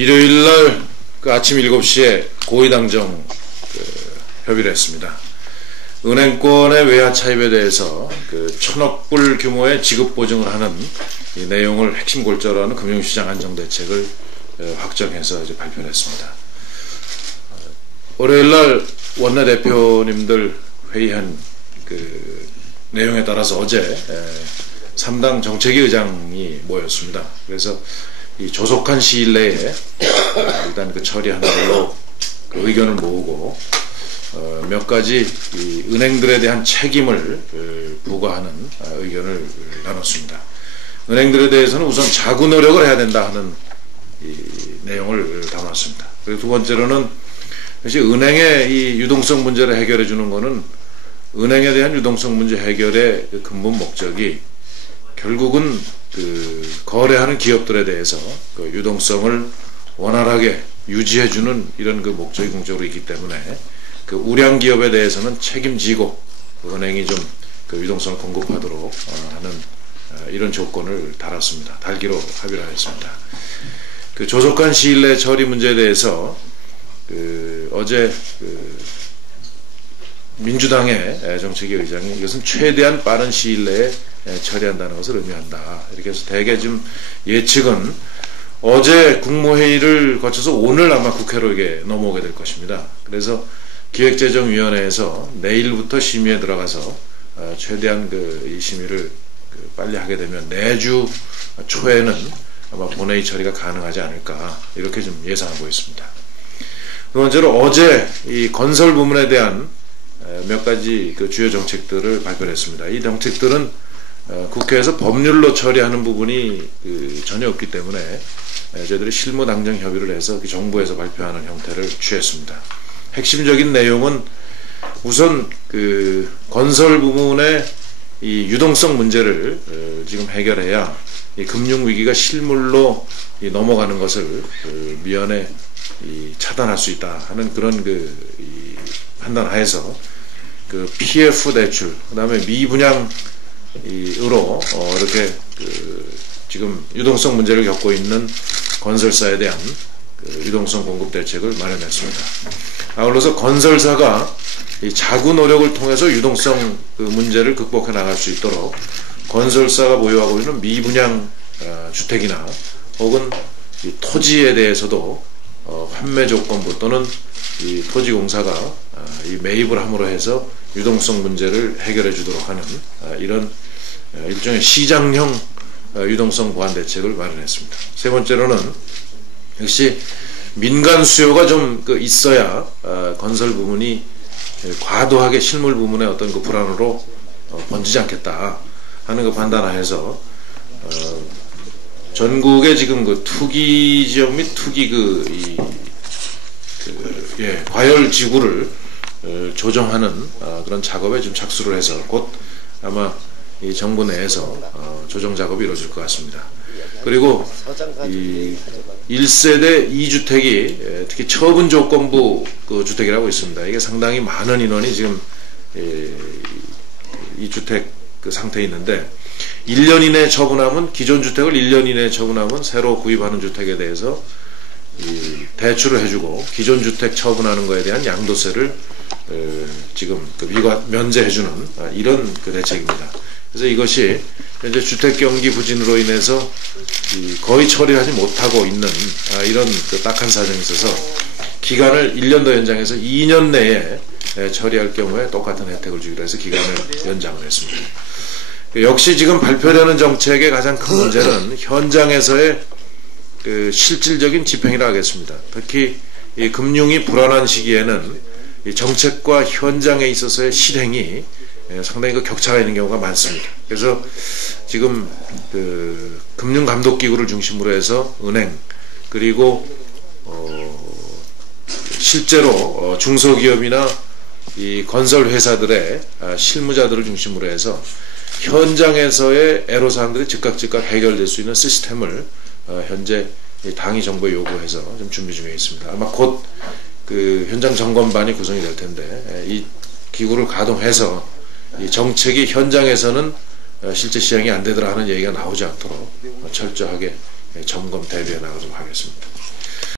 일요일날 아침 7시에 고의당정 협의를 했습니다. 은행권의 외화 차입에 대해서 1,000억 불 규모의 지급 보증을 하는 이 내용을 핵심 골자로 하는 금융시장 안정대책을 확정해서 이제 발표를 했습니다. 월요일날 원내대표님들 회의한 내용에 따라서 어제 3당 정책위 의장이 모였습니다. 그래서 이 조속한 시일 내에 일단 처리하는 걸로 의견을 모으고 몇 가지 이 은행들에 대한 책임을 부과하는 의견을 나눴습니다. 은행들에 대해서는 우선 자구 노력을 해야 된다 하는 이 내용을 담았습니다. 그리고 두 번째로는 사실 은행의 이 유동성 문제를 해결해 주는 것은 은행에 대한 유동성 문제 해결의 근본 목적이 결국은 거래하는 기업들에 대해서 유동성을 원활하게 유지해주는 이런 목적이 궁극적으로 있기 때문에 우량 기업에 대해서는 책임지고 은행이 좀 유동성을 공급하도록 하는 이런 조건을 달기로 합의를 하였습니다. 조속한 시일 내 처리 문제에 대해서 어제 민주당의 정책위 의장이 이것은 최대한 빠른 시일 내에 처리한다는 것을 의미한다. 이렇게 해서 대개 좀 예측은 어제 국무회의를 거쳐서 오늘 아마 국회로 이게 넘어오게 될 것입니다. 그래서 기획재정위원회에서 내일부터 심의에 들어가서 최대한 이 심의를 빨리 하게 되면 내주 초에는 아마 본회의 처리가 가능하지 않을까 이렇게 좀 예상하고 있습니다. 두 번째로 어제 이 건설 부문에 대한 몇 가지 주요 정책들을 발표를 했습니다. 이 정책들은 국회에서 법률로 처리하는 부분이 전혀 없기 때문에 저희들이 실무당정 협의를 해서 정부에서 발표하는 형태를 취했습니다. 핵심적인 내용은 우선 건설 부문의 이 유동성 문제를 지금 해결해야 이 금융위기가 실물로 넘어가는 것을 미연에 차단할 수 있다 하는 그런 판단하에서 PF 대출, 그 다음에 미분양으로 이렇게 지금 유동성 문제를 겪고 있는 건설사에 대한 유동성 공급 대책을 마련했습니다. 아울러서 건설사가 이 자구 노력을 통해서 유동성 문제를 극복해 나갈 수 있도록 건설사가 보유하고 있는 미분양 주택이나 혹은 이 토지에 대해서도 환매 조건부 또는 이 토지공사가 이 매입을 함으로 해서 유동성 문제를 해결해 주도록 하는 이런 일종의 시장형 유동성 보완 대책을 마련했습니다. 세 번째로는 역시 민간 수요가 좀 있어야 건설 부문이 과도하게 실물 부문의 어떤 불안으로 번지지 않겠다 하는 판단하에서 전국의 지금 투기 지역 및 투기 과열 지구를 조정하는 그런 작업에 좀 착수를 해서 곧 아마 이 정부 내에서 조정 작업이 이루어질 것 같습니다. 그리고 이 1세대 2주택이 특히 처분 조건부 주택이라고 있습니다. 이게 상당히 많은 인원이 지금 이 주택 상태에 있는데 1년 이내에 처분하면 기존 주택을 1년 이내에 처분하면 새로 구입하는 주택에 대해서 대출을 해주고 기존 주택 처분하는 것에 대한 양도세를 지금 면제해주는 이런 대책입니다. 그래서 이것이 현재 주택 경기 부진으로 인해서 거의 처리하지 못하고 있는 이런 딱한 사정이 있어서 기간을 1년 더 연장해서 2년 내에 처리할 경우에 똑같은 혜택을 주기로 해서 기간을 연장을 했습니다. 역시 지금 발표되는 정책의 가장 큰 문제는 현장에서의 실질적인 집행이라 하겠습니다. 특히 이 금융이 불안한 시기에는 이 정책과 현장에 있어서의 실행이 상당히 격차가 있는 경우가 많습니다. 그래서 지금 금융감독기구를 중심으로 해서 은행 그리고 실제로 중소기업이나 이 건설회사들의 실무자들을 중심으로 해서 현장에서의 애로사항들이 즉각 해결될 수 있는 시스템을 현재 당이 정부에 요구해서 좀 준비 중에 있습니다. 아마 곧 현장 점검반이 구성이 될 텐데 이 기구를 가동해서 이 정책이 현장에서는 실제 시행이 안 되더라 하는 얘기가 나오지 않도록 철저하게 점검 대비해 나가도록 하겠습니다.